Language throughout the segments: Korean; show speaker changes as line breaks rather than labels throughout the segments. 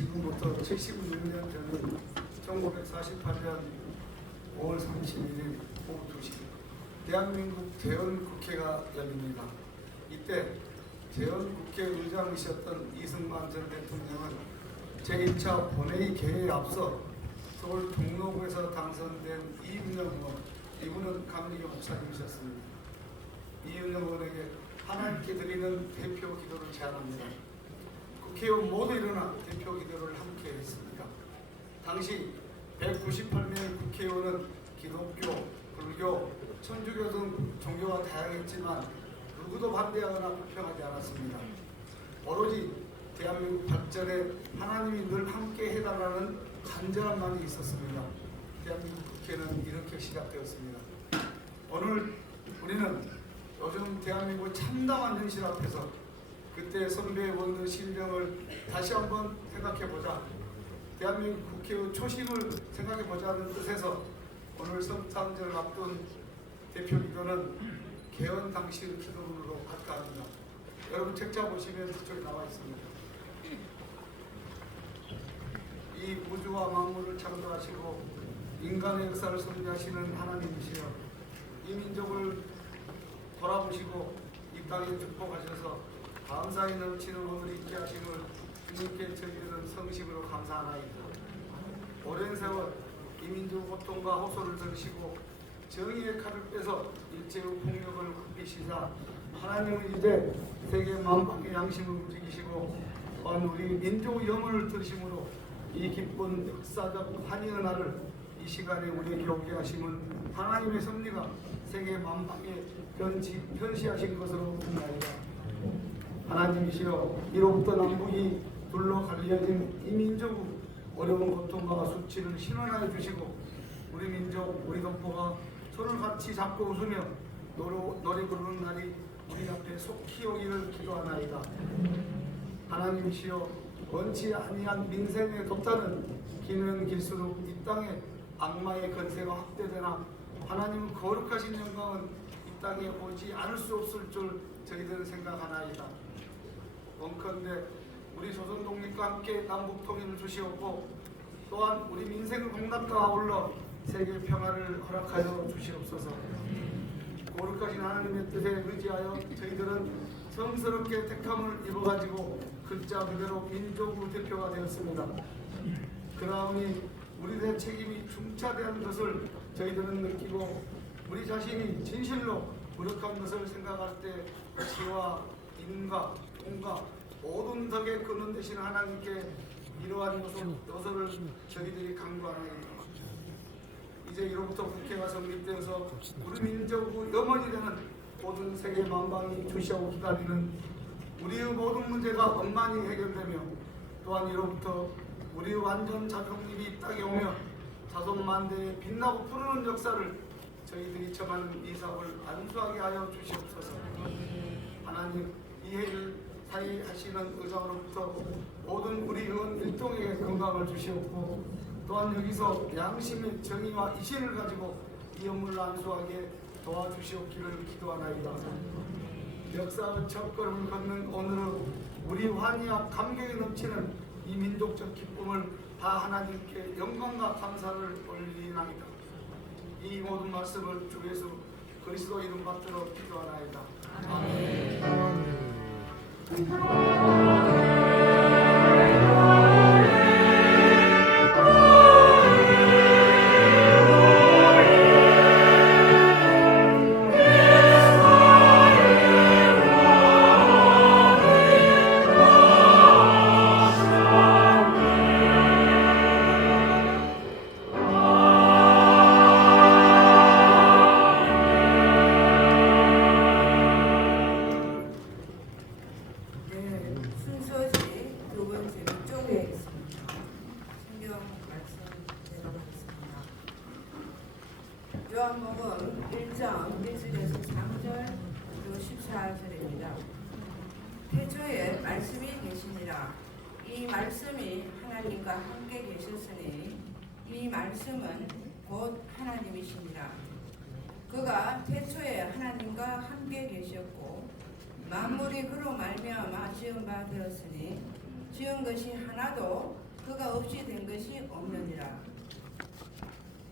지금부터 76년 전인 1948년 5월 31일 오후 2시 대한민국 재헌국회가 열립니다. 이때 재헌국회 의장이셨던 이승만 전 대통령은 제1차 본회의 개회에 앞서 서울 종로구에서 당선된 이윤영 의원, 이분은 감리교 목사님이셨습니다. 이윤영 의원에게 하나님께 드리는 대표 기도를 제안합니다. 국회의원 모두 일어나 대표 기도를 함께 했습니다. 당시 198명의 국회의원은 기독교, 불교, 천주교 등 종교가 다양했지만 누구도 반대하거나 불평하지 않았습니다. 오로지 대한민국 발전에 하나님이 늘 함께 해달라는 간절한 마음이 있었습니다. 대한민국 국회는 이렇게 시작되었습니다. 오늘 우리는 요즘 대한민국 참담한 현실 앞에서 그때 선배 의원들 심정을 다시 한번 생각해 보자. 대한민국 국회의 초심을 생각해 보자는 뜻에서 오늘 성탄절을 앞둔 대표 기도는 개헌 당시 기도문으로 할까 합니다. 여러분 책자 보시면 저쪽에 나와 있습니다. 이 우주와 만물을 창조하시고 인간의 역사를 섭리하시는 하나님이시여 이 민족을 돌아보시고 이 땅에 축복하셔서 감사에 넘치는 오늘 있게 하심을 주님께 저희들은 성심으로 감사하나이다. 오랜 세월 이 민족 고통과 호소를 들으시고 정의의 칼을 빼서 일제의 폭력을 굽히시자 하나님은 이제 세계 만방의 양심을 움직이시고 또한 우리 민족의 영혼을 들으심으로 이 기쁜 역사적 환희의 날을 이 시간에 우리에게 하심은 하나님의 섭리가 세계 만방에 현시, 현시하신 것으로 믿나이다. 하나님이시여 이로부터 남북이 둘로 갈려진 이 민족의 어려운 고통과 수치를 신원하여 주시고 우리 민족 우리 동포가 손을 같이 잡고 웃으며 노래, 노래 부르는 날이 우리 앞에 속히 오기를 기도하나이다. 하나님이시여 원치 아니한 민생의 도타는 기는 길수록 이 땅에 악마의 건세가 확대되나 하나님 거룩하신 영광은 이 땅에 오지 않을 수 없을 줄 저희들은 생각하나이다. 원컨대 우리 조선 독립과 함께 남북 통일을 주시옵고 또한 우리 민생을 공답과 아울러 세계 평화를 허락하여 주시옵소서. 거룩하신 하나님의 뜻에 의지하여 저희들은 성스럽게 택함을 이루어가지고 글자 그대로 민족의 대표가 되었습니다. 그러하니 우리들의 책임이 중차대한 것을 저희들은 느끼고 우리 자신이 진실로 무력한 것을 생각할 때 지와 인과 통과 모든 덕에 근원 되신 하나님께 이러한 요소, 요소를 저희들이 강구하나이다. 이제 이로부터 국회가 성립되어서 우리 민족의 염원이 되는 모든 세계 만방이 주시하고 기다리는 우리의 모든 문제가 원만히 해결되며 또한 이로부터 우리의 완전 자존립이 이 땅에 오며 자손 만대에 빛나고 푸르는 역사를 저희들이 정하는 이 사업을 안수하게 하여 주시옵소서. 하나님 이 해를 사이하시는 의장으로부터 모든 우리 의원 일동에게 건강을 주시옵고 또한 여기서 양심의 정의와 이신을 가지고 이 업무를 안수하게 도와주시옵기를 기도하나이다. 역사의 첫 걸음을 걷는 오늘은 우리 환희와 감격에 넘치는 이 민족적 기쁨을 다 하나님께 영광과 감사를 올리나이다. 이 모든 말씀을 주 예수 그리스도 이름 받들어 기도하나이다.
Música 1장 1절에서 3절 그리고 14절입니다. 태초에 말씀이 계시니라. 이 말씀이 하나님과 함께 계셨으니 이 말씀은 곧 하나님이시니라. 그가 태초에 하나님과 함께 계셨고 만물이 그로 말미암아 지은 바 되었으니 지은 것이 하나도 그가 없이 된 것이 없느니라.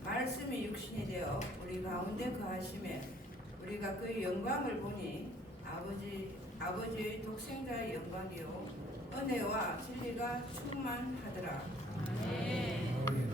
말씀이 육신이 되어 우리 가운데 거하심에 우리가 그의 영광을 보니 아버지 아버지의 독생자의 영광이요. 은혜와 진리가 충만하더라.
Holy